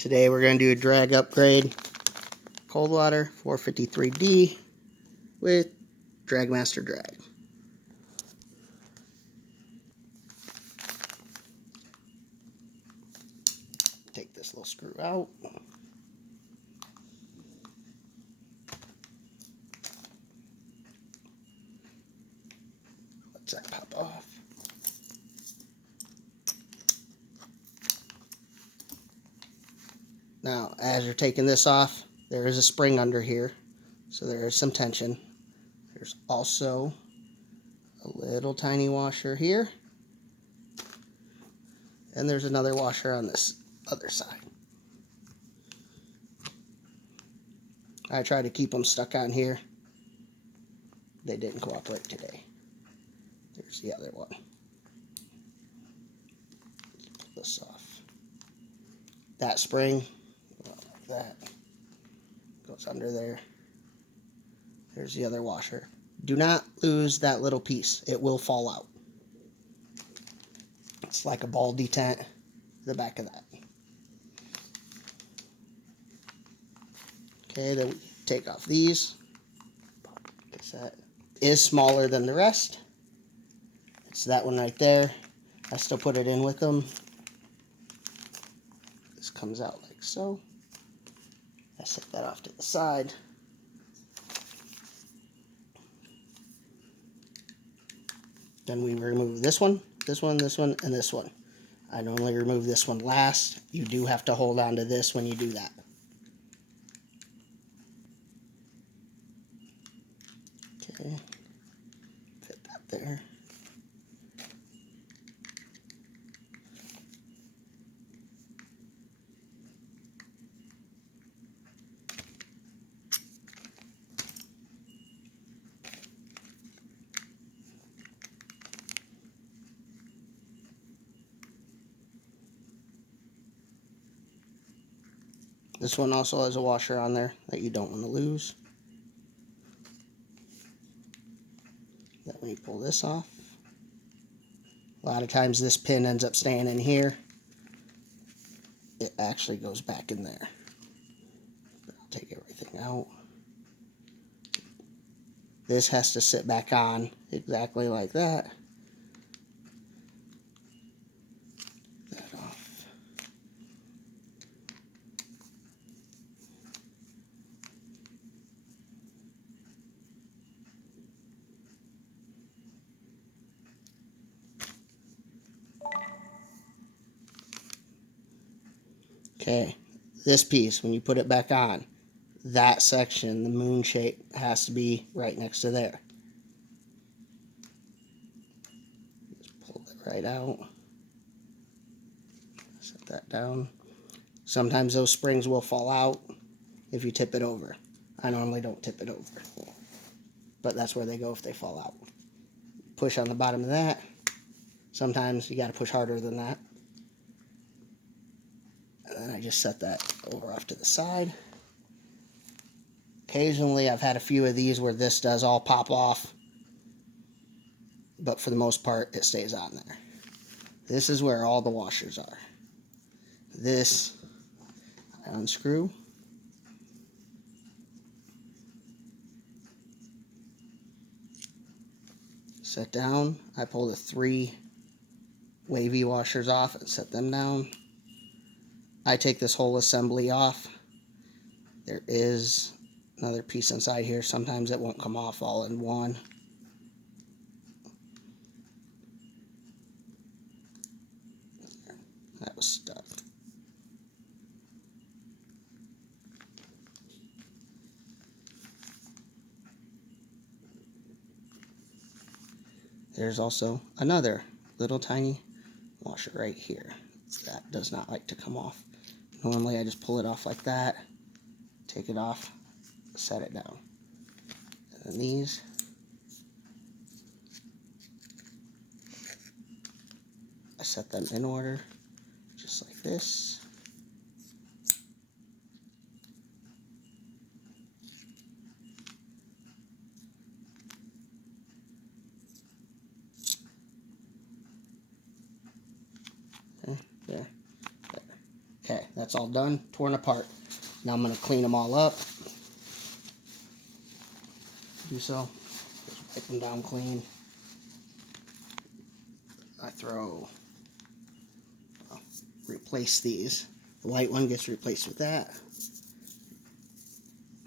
Today we're going to do a drag upgrade, cold water 453D with Dragmaster Drag. Take this little screw out. Let's that pop off. Now, as you're taking this off, there is a spring under here, so there is some tension. There's also a little tiny washer here, and there's another washer on this other side. I tried to keep them stuck on here. They didn't cooperate today. There's the other one. Pull this off. That spring, like that, goes under there. There's the other washer. Do not lose that little piece. It will fall out. It's like a ball detent, the back of that. Okay, then we take off these. Because that is smaller than the rest. It's that one right there. I still put it in with them. This comes out like so. I set that off to the side. Then we remove this one, this one, this one, and this one. I normally remove this one last. You do have to hold on to this when you do that. Okay, fit that there. This one also has a washer on there that you don't want to lose. Then when you pull this off, a lot of times this pin ends up staying in here. It actually goes back in there. I'll take everything out. This has to sit back on exactly like that. That off. Okay, this piece, when you put it back on, that section, the moon shape, has to be right next to there. Just pull it right out. Set that down. Sometimes those springs will fall out if you tip it over. I normally don't tip it over, but that's where they go if they fall out. Push on the bottom of that. Sometimes you got to push harder than that. And then I just set that over off to the side. Occasionally I've had a few of these where this does all pop off, but for the most part it stays on there. This is where all the washers are. This I unscrew. Set down. I pull the 3 wavy washers off and set them down. I take this whole assembly off. There is another piece inside here. Sometimes it won't come off all in one. That was stuck. There's also another little tiny washer right here. That does not like to come off. Normally I just pull it off like that, take it off, set it down. And then these, I set them in order, just like this. There. Okay, that's all done, torn apart. Now I'm going to clean them all up. Do so. Just wipe them down clean. I replace these. The white one gets replaced with that.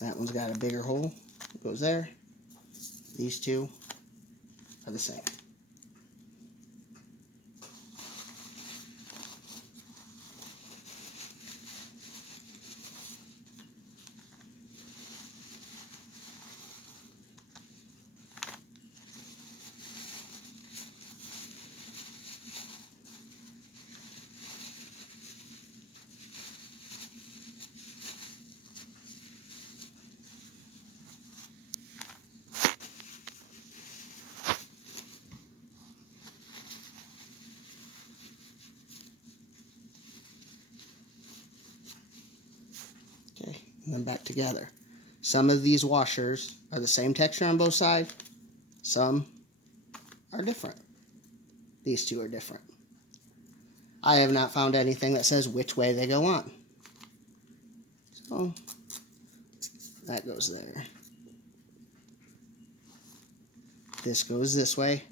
That one's got a bigger hole. It goes there. These two are the same. Okay, and then back together. Some of these washers are the same texture on both sides. Some are different. These two are different. I have not found anything that says which way they go on. So, that goes there. This goes this way,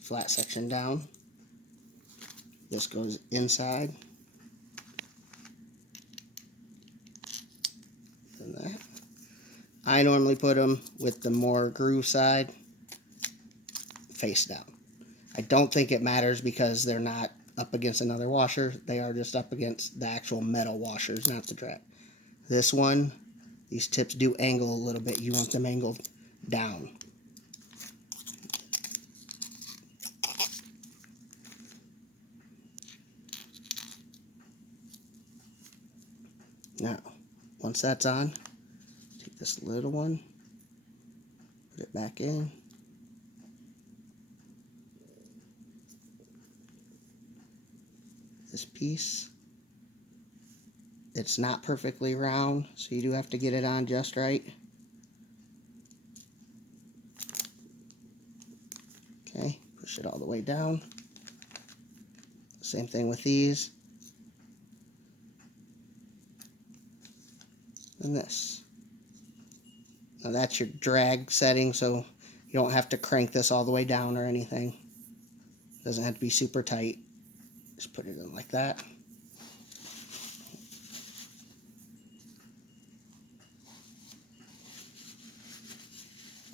flat section down. This goes inside. And that. I normally put them with the more groove side face down. I don't think it matters because they're not up against another washer. They are just up against the actual metal washers, not the track. This one, these tips do angle a little bit. You want them angled down. Now, once that's on, take this little one, put it back in. This piece, it's not perfectly round, so you do have to get it on just right. Okay, push it all the way down. Same thing with these. And this. Now that's your drag setting, so you don't have to crank this all the way down or anything. It doesn't have to be super tight. Just put it in like that.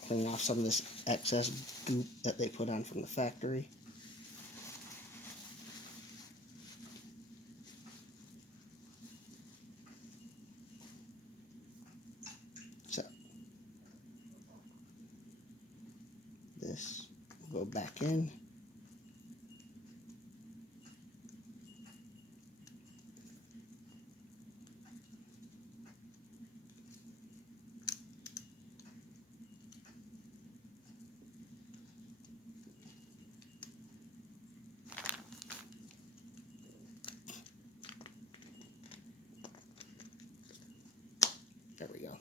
Clean off some of this excess goop that they put on from the factory. So, this will go back in. There we go.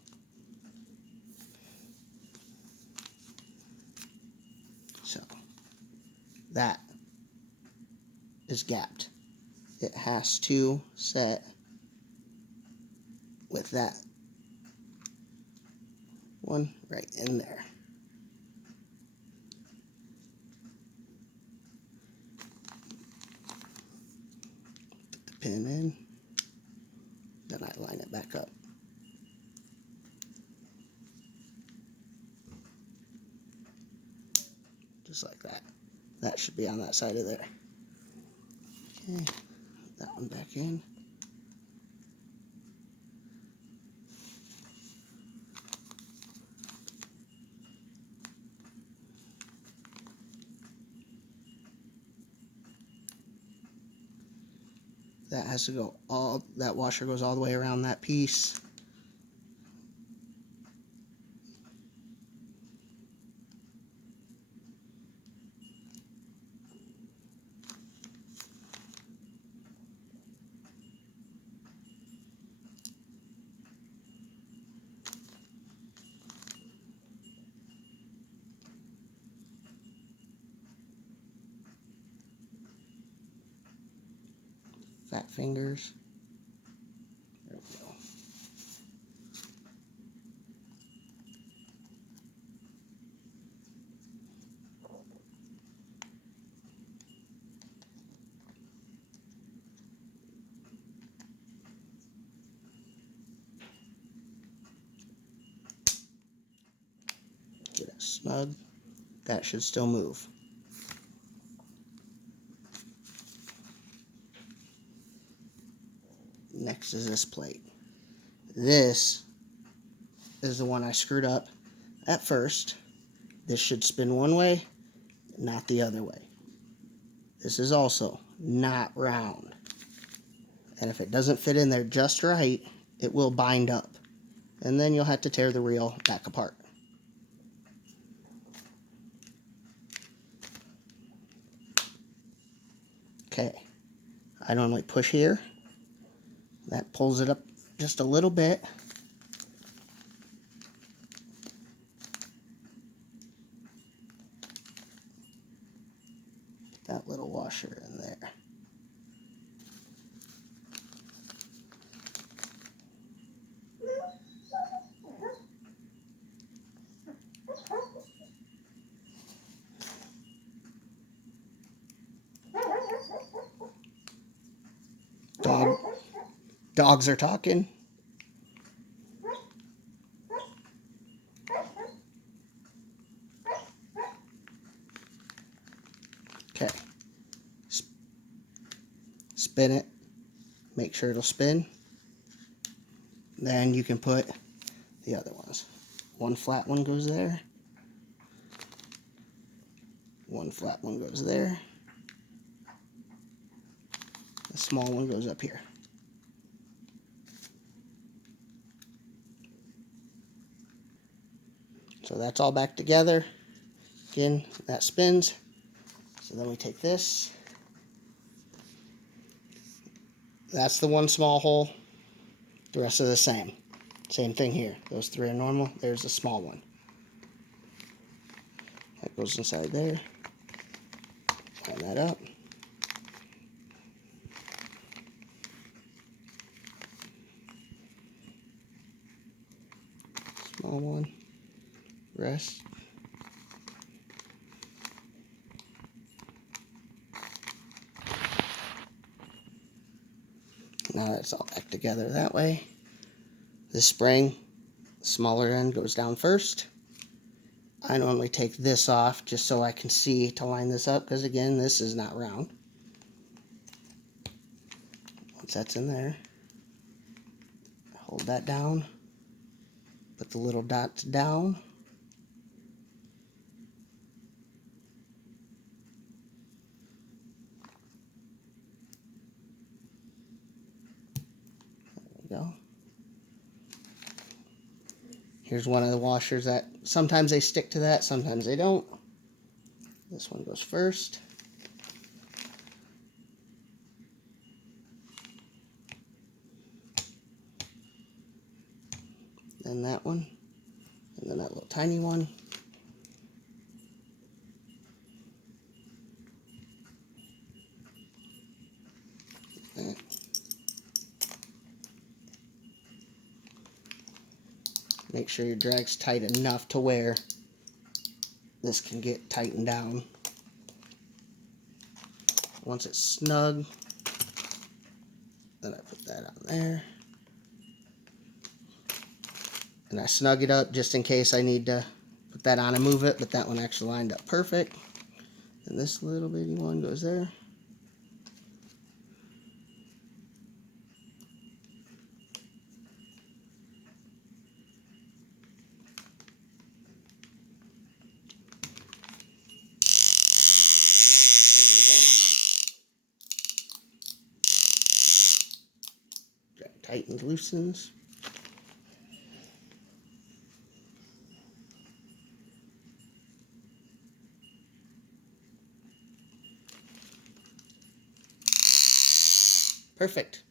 So, that is gapped. It has to set with that one right in there. Put the pin in, then I line it back up. Just like that. That should be on that side of there. Okay, put that one back in. That has to go that washer goes all the way around that piece. Fat fingers. snug. That should still move. Next is this plate. This is the one I screwed up at first. This should spin one way, not the other way. This is also not round. And if it doesn't fit in there just right, it will bind up. And then you'll have to tear the reel back apart. Okay, I normally push here. That pulls it up just a little bit. That little washer in there. Dogs are talking. Okay. Spin it. Make sure it'll spin. Then you can put the other ones. One flat one goes there. One flat one goes there. The small one goes up here. So that's all back together. Again, that spins. So then we take this. That's the one small hole. The rest are the same. Same thing here. Those three are normal. There's the small one. That goes inside there. Line that up. Small one. Rest. Now that's all back together that way. This spring, smaller end goes down first. I normally take this off just so I can see to line this up, because again, this is not round. Once that's in there, hold that down, put the little dots down. There we go. Here's one of the washers that sometimes they stick to that, sometimes they don't. This one goes first. Then that one. And then that little tiny one. That. Make sure your drag's tight enough to where this can get tightened down. Once it's snug, then I put that on there. And I snug it up just in case I need to put that on and move it, but that one actually lined up perfect. And this little bitty one goes there. Drag tightens, loosens. Perfect.